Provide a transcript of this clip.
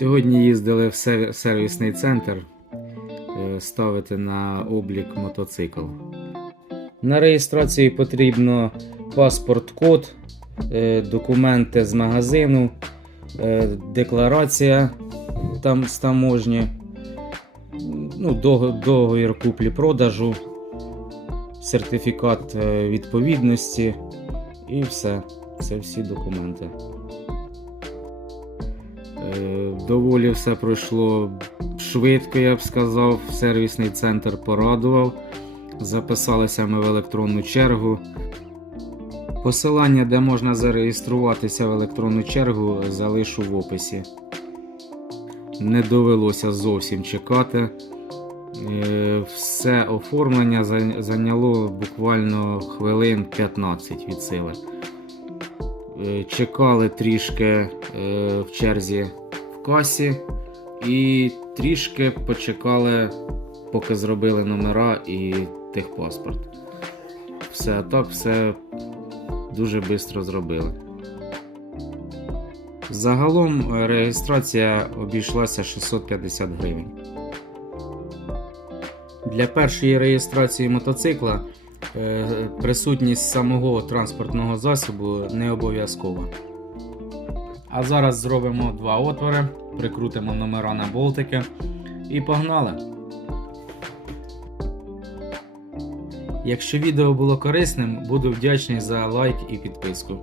Сьогодні їздили в сервісний центр е, ставити на облік мотоцикл. На реєстрації потрібно паспорт-код, е, документи з магазину, е, декларація там з таможні, ну, договір куплі-продажу, сертифікат відповідності і все. Це всі документи. Е, Доволі все пройшло швидко, я б сказав. Сервісний центр порадував. Записалися ми в електронну чергу. Посилання, де можна зареєструватися в електронну чергу, залишу в описі. Не довелося зовсім чекати. Е, Все оформлення зайняло буквально хвилин 15 від сили. Е, Чекали трішки е, в черзі в касі і трішки почекали, поки зробили номера і техпаспорт. Все, а так все дуже швидко зробили. Загалом е, реєстрація обійшлася 650 гривень. Для першої реєстрації мотоцикла присутність самого транспортного засобу не обов'язкова. А зараз зробимо два отвори, прикрутимо номера на болтики і погнали. Якщо відео було корисним, буду вдячний за лайк і підписку.